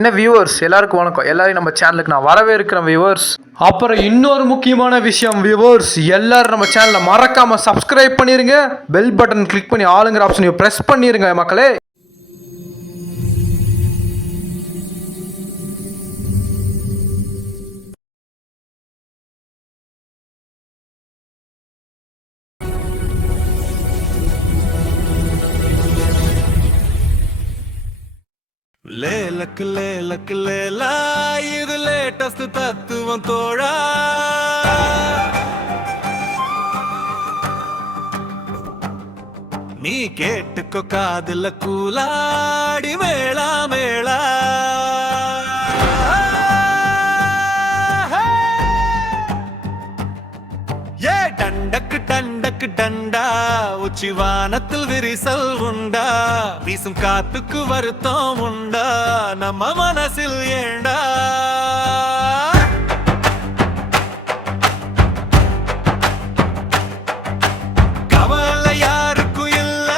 என்ன வியூவர்ஸ் எல்லாருக்கும் வணக்கம். எல்லாரும் நம்ம சேனலுக்கு நான் வரவேற்கிறேன் வியூவர்ஸ். அப்புறம் இன்னொரு முக்கியமான விஷயம் வியூவர்ஸ், எல்லாரும் நம்ம சேனலை மறக்காம சப்ஸ்கிரைப் பண்ணிருங்க, பெல் பட்டன் கிளிக் பண்ணி ஆளுங்கிற ஆப்ஷனையும் பிரஸ் பண்ணிருங்க மக்களே. லேலக்கு லேலக்கு லேலா, இது லேட்டஸ்ட் தத்துவம் தோழா. நீ கேட்டுக்கோ காதுல கூலாடி மேளா மேளா. ஏ டண்டக்கு டண்டக்கு டண்டா, உச்சிவானத்தில் விரிசல் உண்டா, வீசும் காத்துக்கு வருத்தம் உண்டா, நம்ம மனசில் ஏண்டா. கவலை யாருக்கும் இல்ல,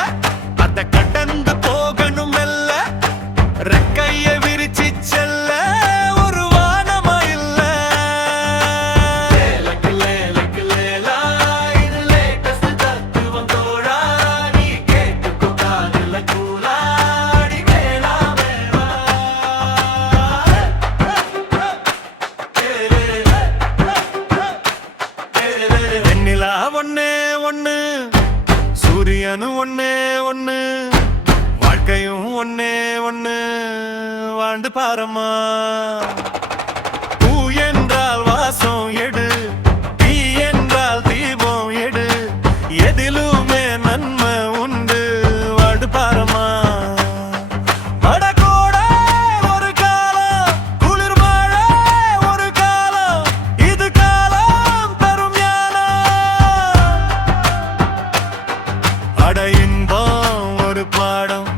அத கடந்து போகணும் மெல்ல, ரெக்கைய விரிச்சி செல்ல ஒரு வானமா இல்ல. லேலக்கு லேலக்கு லேலா, இது லேட்டஸ்ட் தத்துவம் தோழா. நீ கேட்டுக்கோ காதுல கூலாடி மேளா மேளா. வெண்ணிலா ஒண்ணே ஒண்ணு, சூரியனு ஒண்ணே ஒண்ணு, வாழ்க்கையும் ஒண்ணே ஒண்ணு, வாழ்ந்து பாரம்மா. பூ என்றால் வாசம் எடு, தீ என்றால் தீபம் எடு, எதிலுமே நன்மை உண்டு, வாழ்ந்து பாரம்மா. வடகோடை ஒரு காலம், குளிர் மழை ஒரு காலம், இது காலம் தரும் ஞானம். அட இன்பம் ஒரு பாடம்,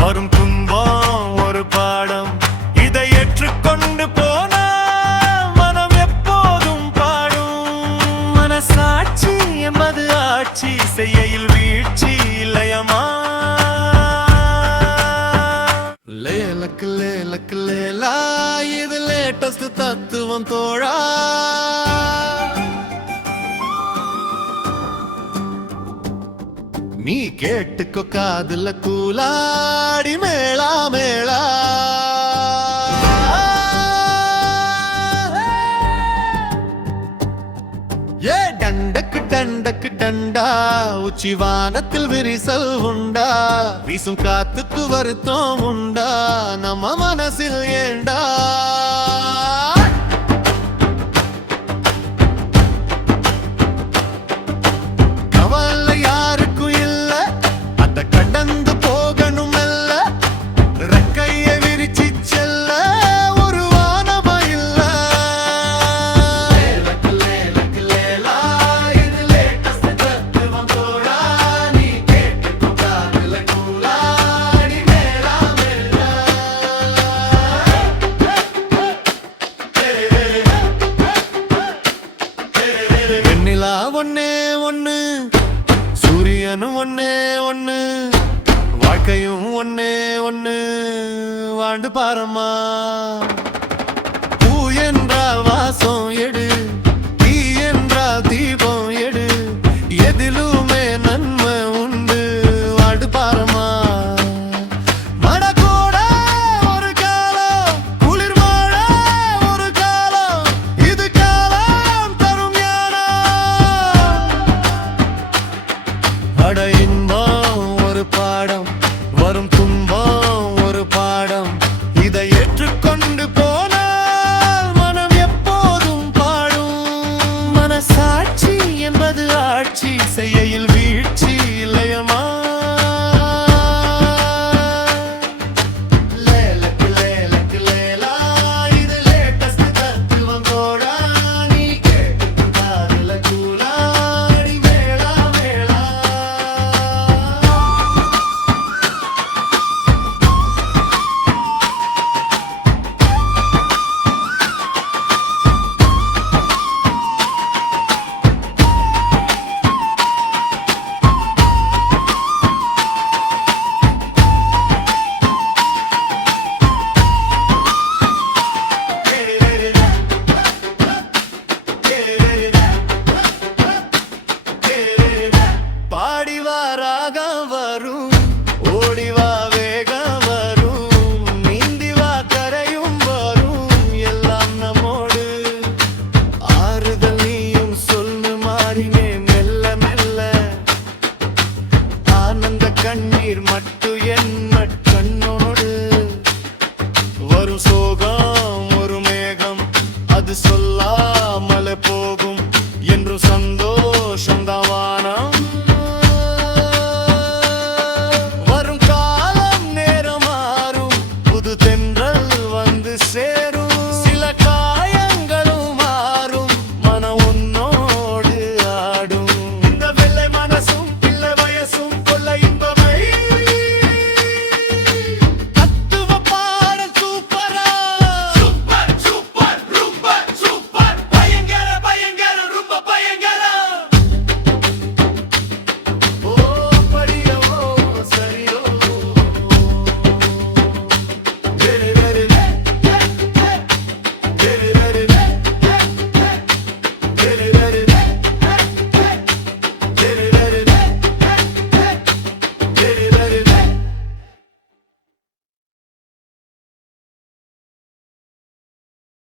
வரும் துன்பம் ஒரு பாடம், இதை ஏற்றுக்கொண்டு போனா மனம் எப்போதும் பாடும். மனசாட்சி எமது ஆட்சி, செய்கையில் வீழ்ச்சி இல்லையமா. லேலக்கு லேலக்கு லேலா, இது லேட்டஸ்ட் தத்துவம் தோழா. நீ கேட்டுக்கோ காதுல கூலாடி மேளா மேளா. ஏ டண்டக்கு டண்டக்கு டண்டா, உச்சிவானத்தில் விரிசல் உண்டா, வீசும் காத்துக்கு வருத்தம் உண்டா, நம்ம மனசில் ஏண்டா. கவலை யாருக்கும் இல்ல, அத கடந்து போகணும் மெல்ல, ரெக்கைய விரிச்சி செல்ல ஒரு வானமா இல்ல. லேலக்கு லேலக்கு லேலா, இது லேட்டஸ்ட் தத்துவம் தோழா. நீ கேட்டுக்கோ காதுல கூலாடி மேளா மேளா. வெண்ணிலா ஒண்ணே ஒண்ணு, சூரியனு ஒண்ணே ஒண்ணு, வாழ்க்கையும் ஒண்ணே ஒண்ணு, வாழ்ந்து பாரம்மா. பூ என்றால் வாசம் எடு, தீ என்றால் தீபம் எடு, எதிலுமே நன்மை உண்டு, வாழ்ந்து பாரம்மா. வடகோடை ஒரு காலம், குளிர் மழை ஒரு காலம், இது காலம் தரும் ஞானம். அட இன்பம் ஒரு பாடம், வரும் துன்பம் ஒரு பாடம், இதை ஏற்றுக்கொண்டு வரும் சோகம் ஒரு மேகம் அது சொல்ல